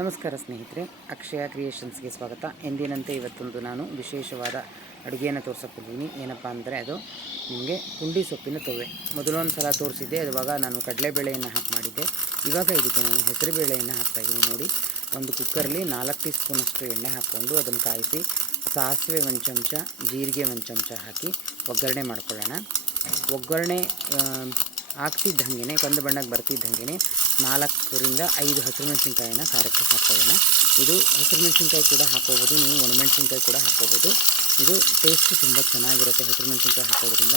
ನಮಸ್ಕಾರ ಸ್ನೇಹಿತರೆ, ಅಕ್ಷಯ ಕ್ರಿಯೇಷನ್ಸ್ಗೆ ಸ್ವಾಗತ. ಎಂದಿನಂತೆ ಇವತ್ತೊಂದು ನಾನು ವಿಶೇಷವಾದ ಅಡುಗೆಯನ್ನು ತೋರಿಸೋಕ್ಕಿದ್ದೀನಿ. ಏನಪ್ಪ ಅಂದರೆ ಅದು ನಿಮಗೆ ಪುಂಡಿ ಸೊಪ್ಪಿನ ತೊವೆ. ಮೊದಲೊಂದು ಸಲ ತೋರಿಸಿದ್ದೆ, ಅದುವಾಗ ನಾನು ಕಡಲೆಬೇಳೆಯನ್ನು ಹಾಕಿ ಮಾಡಿದ್ದೆ. ಇವಾಗ ಇದಕ್ಕೆ ನಾನು ಹೆಸರುಬೇಳೆಯನ್ನು ಹಾಕ್ತಾಯಿದ್ದೀನಿ. ನೋಡಿ, ಒಂದು ಕುಕ್ಕರ್ಲಿ 4 ಟೀ ಸ್ಪೂನಷ್ಟು ಎಣ್ಣೆ ಹಾಕ್ಕೊಂಡು ಅದನ್ನು ಕಾಯಿಸಿ ಸಾಸಿವೆ 1 ಚಮಚ, ಜೀರಿಗೆ 1 ಚಮಚ ಹಾಕಿ ಒಗ್ಗರಣೆ ಮಾಡ್ಕೊಳ್ಳೋಣ. ಒಗ್ಗರಣೆ ಆಗ್ತಿದ್ದಂಗೆ ಕಂದು ಬಣ್ಣಕ್ಕೆ ಬರ್ತಿದ್ದಂಗೆ 4ರಿಂದ 5 ಹಸಿರುಮೆಣಸಿನ್ಕಾಯಿನ ಖಾರಕ್ಕೆ ಹಾಕ್ಕೊಳ್ಳೋಣ. ಇದು ಹಸಿರುಮೆಣಸಿನ್ಕಾಯಿ ಕೂಡ ಹಾಕೋಬೋದು, ನೀವು ಒಣಮೆಣಸಿನ್ಕಾಯಿ ಕೂಡ ಹಾಕೋಬೋದು. ಇದು ಟೇಸ್ಟ್ ತುಂಬ ಚೆನ್ನಾಗಿರುತ್ತೆ ಹಸಿರುಮೆಣಸಿನ್ಕಾಯಿ ಹಾಕೋದ್ರಿಂದ.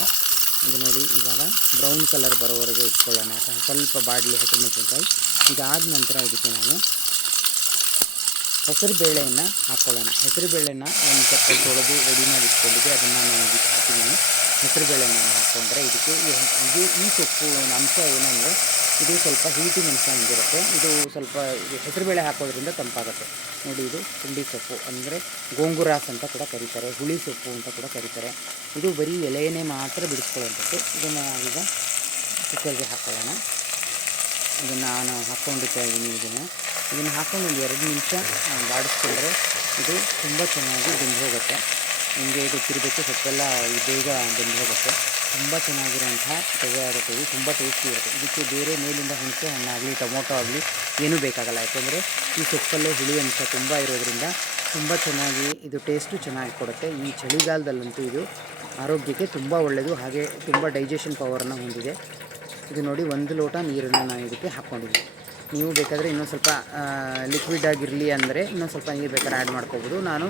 ಇದು ನೋಡಿ, ಇವಾಗ ಬ್ರೌನ್ ಕಲರ್ ಬರೋವರೆಗೆ ಇಟ್ಕೊಳ್ಳೋಣ. ಸ್ವಲ್ಪ ಬಾಡಲಿ ಹಸಿರುಮೆಣಸಿನ್ಕಾಯಿ. ಇದಾದ ನಂತರ ಇದಕ್ಕೆ ನಾವು ಹೆಸರುಬೇಳೆಯನ್ನು ಹಾಕ್ಕೊಳ್ಳೋಣ. ಹೆಸರುಬೇಳೆನ ಒಂದು ಸ್ವಲ್ಪ ತೊಳೆದು ರೆಡಿ ಮಾಡಿ ಇಟ್ಕೊಂಡಿದ್ದೆ, ಅದನ್ನು ನಾನು ಇದಕ್ಕೆ ಹಾಕಿದ್ದೀನಿ. ಹೆಸರುಬೇಳೆನ ಹಾಕ್ಕೊಂಡ್ರೆ ಇದಕ್ಕೆ ಈ ಸೊಪ್ಪು ಅಂಶ ಏನಂದರೆ ಇದು ಸ್ವಲ್ಪ ಹೀಟಿನ ಅಂಶ ಹೊಂದಿರುತ್ತೆ. ಇದು ಸ್ವಲ್ಪ ಹೆಸರುಬೇಳೆ ಹಾಕೋದ್ರಿಂದ ತಂಪಾಗುತ್ತೆ. ನೋಡಿ, ಇದು ಪುಂಡಿ ಸೊಪ್ಪು ಅಂದರೆ ಗೋಂಗುರಾಸ್ ಅಂತ ಕೂಡ ಕರೀತಾರೆ, ಹುಳಿ ಸೊಪ್ಪು ಅಂತ ಕೂಡ ಕರೀತಾರೆ. ಇದು ಬರೀ ಎಲೆಯೇ ಮಾತ್ರ ಬಿಡಿಸ್ಕೊಳ್ಳೋಂಥದ್ದು. ಇದನ್ನು ಈಗ ಕುಕ್ಕರ್ಗೆ ಹಾಕ್ಕೊಳ್ಳೋಣ. ಇದನ್ನು ನಾನು ಹಾಕ್ಕೊಂಡಿರ್ತಾ ಇದ್ದೀನಿ. ಇದನ್ನು ಹಾಕ್ಕೊಂಡು ಒಂದು 2 ನಿಮಿಷ ಬಾಡಿಸ್ಕೊಂಡ್ರೆ ಇದು ತುಂಬ ಚೆನ್ನಾಗಿ ಬೆಂದು ಹೋಗುತ್ತೆ. ನಿಮಗೆ ಗೊತ್ತಿರಬೇಕು, ಸೊಪ್ಪೆಲ್ಲ ಬೇಗ ಬೆಂದು ಹೋಗುತ್ತೆ. ತುಂಬ ಚೆನ್ನಾಗಿರೋಂಥ ತೊವೆ ಆಗುತ್ತೆ. ಇದು ತುಂಬ ಟೇಸ್ಟಿ ಇರುತ್ತೆ. ಇದಕ್ಕೆ ಬೇರೆ ಮೇಲಿಂದ ಹುಣಸೆ ಹಣ್ಣಾಗಲಿ ಟೊಮೊಟೊ ಆಗಲಿ ಏನೂ ಬೇಕಾಗಲ್ಲ. ಯಾಕೆಂದರೆ ಈ ಸೊಪ್ಪಲ್ಲೇ ಹುಳಿ ಅಂಶ ತುಂಬ ಇರೋದ್ರಿಂದ ತುಂಬ ಚೆನ್ನಾಗಿ ಇದು ಟೇಸ್ಟು ಚೆನ್ನಾಗಿ ಕೊಡುತ್ತೆ. ಈ ಚಳಿಗಾಲದಲ್ಲಂತೂ ಇದು ಆರೋಗ್ಯಕ್ಕೆ ತುಂಬ ಒಳ್ಳೆಯದು, ಹಾಗೆ ತುಂಬ ಡೈಜೆಷನ್ ಪವರನ್ನು ಹೊಂದಿದೆ. ಇದು ನೋಡಿ, 1 ಲೋಟ ನೀರನ್ನು ನಾನು ಇದಕ್ಕೆ ಹಾಕ್ಕೊಂಡಿದ್ದೀನಿ. ನೀವು ಬೇಕಾದರೆ ಇನ್ನೊಂದು ಸ್ವಲ್ಪ ಲಿಕ್ವಿಡ್ ಆಗಿರಲಿ ಅಂದರೆ ಇನ್ನೊಂದು ಸ್ವಲ್ಪ ನೀರು ಬೇಕಾದ್ರೆ ಆ್ಯಡ್ ಮಾಡ್ಕೋಬೋದು. ನಾನು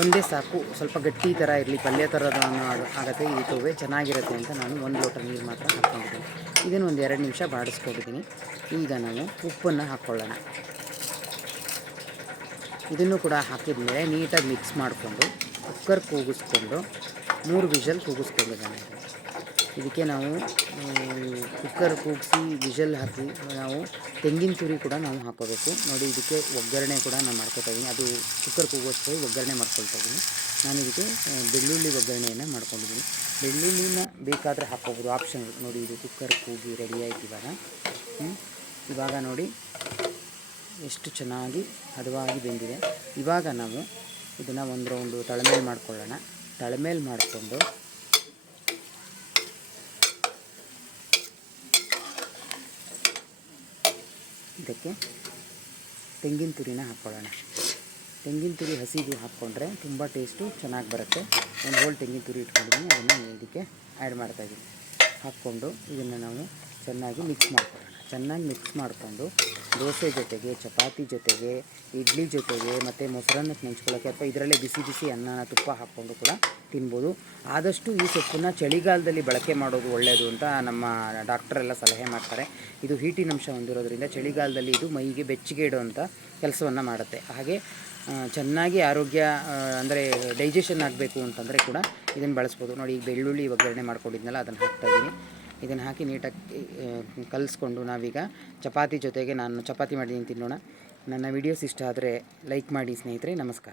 ಒಂದೇ ಸಾಕು, ಸ್ವಲ್ಪ ಗಟ್ಟಿ ಥರ ಇರಲಿ, ಪಲ್ಯ ಥರದ ಆಗುತ್ತೆ ಈ ತೊವೆ, ಚೆನ್ನಾಗಿರುತ್ತೆ ಅಂತ ನಾನು 1 ಲೋಟ ನೀರು ಮಾತ್ರ ಹಾಕ್ಕೊಂಡಿದ್ದೀನಿ. ಇದನ್ನು ಒಂದು 2 ನಿಮಿಷ ಬಾಡಿಸ್ಕೊಂಡಿದ್ದೀನಿ. ಈಗ ನಾವು ಉಪ್ಪನ್ನು ಹಾಕ್ಕೊಳ್ಳೋಣ. ಇದನ್ನು ಕೂಡ ಹಾಕಿದ ಮೇಲೆ ನೀಟಾಗಿ ಮಿಕ್ಸ್ ಮಾಡಿಕೊಂಡು ಕುಕ್ಕರ್ ಕೂಗಿಸ್ಕೊಂಡು 3 ವಿಷಲ್ ಕೂಗಿಸ್ಕೊಂಡಿದ್ದಾನೆ. ಇದಕ್ಕೆ ನಾವು ಕುಕ್ಕರ್ ಕೂಗಿಸಿ ವಿಷಲ್ ಹಾಕಿ ನಾವು ತೆಂಗಿನ ತುರಿ ಕೂಡ ನಾವು ಹಾಕೋಬೇಕು. ನೋಡಿ, ಇದಕ್ಕೆ ಒಗ್ಗರಣೆ ಕೂಡ ನಾನು ಮಾಡ್ಕೊತಾ ಇದ್ದೀನಿ. ಅದು ಕುಕ್ಕರ್ ಕೂಗೋಸ್ಕರ ಒಗ್ಗರಣೆ ಮಾಡ್ಕೊಳ್ತಾ ಇದ್ದೀನಿ. ನಾನು ಇದಕ್ಕೆ ಬೆಳ್ಳುಳ್ಳಿ ಒಗ್ಗರಣೆಯನ್ನು ಮಾಡ್ಕೊಂಡಿದ್ದೀನಿ. ಬೆಳ್ಳುಳ್ಳಿನ ಬೇಕಾದರೆ ಹಾಕ್ಕೋಬೋದು, ಆಪ್ಷನ್. ನೋಡಿ, ಇದು ಕುಕ್ಕರ್ ಕೂಗಿ ರೆಡಿ ಆಯ್ತು. ಇವಾಗ ನೋಡಿ ಎಷ್ಟು ಚೆನ್ನಾಗಿ ಹದವಾಗಿ ಬೆಂದಿದೆ. ಇವಾಗ ನಾವು ಇದನ್ನು ಒಂದು ರೌಂಡು ತಳಮೇಲೆ ಮಾಡ್ಕೊಳ್ಳೋಣ. ತಳಮೇಲೆ ಮಾಡಿಕೊಂಡು ಇದಕ್ಕೆ ತೆಂಗಿನ ತುರಿನ ಹಾಕ್ಕೊಳ್ಳೋಣ. ತೆಂಗಿನ ತುರಿ ಹಸಿದು ಹಾಕ್ಕೊಂಡ್ರೆ ತುಂಬ ಟೇಸ್ಟು ಚೆನ್ನಾಗಿ ಬರುತ್ತೆ. ಒಂದು ಹೋಲ್ ತೆಂಗಿನ ತುರಿ ಇಟ್ಕೊಂಡಿದ್ದೀನಿ, ಅದನ್ನು ಇದಕ್ಕೆ ಆ್ಯಡ್ ಮಾಡ್ತಾಯಿದ್ದೀನಿ. ಹಾಕ್ಕೊಂಡು ಇದನ್ನು ನಾವು ಚೆನ್ನಾಗಿ ಮಿಕ್ಸ್ ಮಾಡ್ಕೊಳ್ಳೋಣ. ಚೆನ್ನಾಗಿ ಮಿಕ್ಸ್ ಮಾಡಿಕೊಂಡು ದೋಸೆ ಜೊತೆಗೆ, ಚಪಾತಿ ಜೊತೆಗೆ, ಇಡ್ಲಿ ಜೊತೆಗೆ ಮತ್ತು ಮೊಸರನ್ನಕ್ಕೆ ನೆಂಚ್ಕೊಳ್ಳೋಕ್ಕೆ ಅಥವಾ ಇದರಲ್ಲೇ ಬಿಸಿ ಬಿಸಿ ಅನ್ನನ ತುಪ್ಪ ಹಾಕ್ಕೊಂಡು ಕೂಡ ತಿನ್ಬೋದು. ಆದಷ್ಟು ಈ ಸೊಪ್ಪನ್ನು ಚಳಿಗಾಲದಲ್ಲಿ ಬಳಕೆ ಮಾಡೋದು ಒಳ್ಳೆಯದು ಅಂತ ನಮ್ಮ ಡಾಕ್ಟರೆಲ್ಲ ಸಲಹೆ ಮಾಡ್ತಾರೆ. ಇದು ಹೀಟಿನ ಅಂಶ ಹೊಂದಿರೋದ್ರಿಂದ ಚಳಿಗಾಲದಲ್ಲಿ ಇದು ಮೈಗೆ ಬೆಚ್ಚಗೆ ಇಡುವಂಥ ಕೆಲಸವನ್ನು ಮಾಡುತ್ತೆ. ಹಾಗೆ ಚೆನ್ನಾಗಿ ಆರೋಗ್ಯ ಅಂದರೆ ಡೈಜೆಷನ್ ಆಗಬೇಕು ಅಂತಂದರೆ ಕೂಡ ಇದನ್ನು ಬಳಸ್ಬೋದು. ನೋಡಿ, ಈಗ ಬೆಳ್ಳುಳ್ಳಿ ಒಗ್ಗರಣೆ ಮಾಡ್ಕೊಂಡಿದ್ನಲ್ಲ, ಅದನ್ನು ಹಾಕ್ತಾಯಿದ್ದೀನಿ. ಇದನ್ನು ಹಾಕಿ ನೀಟಾಗಿ ಕಲಿಸ್ಕೊಂಡು ನಾವೀಗ ಚಪಾತಿ ಜೊತೆಗೆ, ನಾನು ಚಪಾತಿ ಮಾಡಿದ್ದೀನಿ, ತಿನ್ನೋಣ. ನನ್ನ ವೀಡಿಯೋಸ್ ಇಷ್ಟ ಆದರೆ ಲೈಕ್ ಮಾಡಿ ಸ್ನೇಹಿತರೆ. ನಮಸ್ಕಾರ.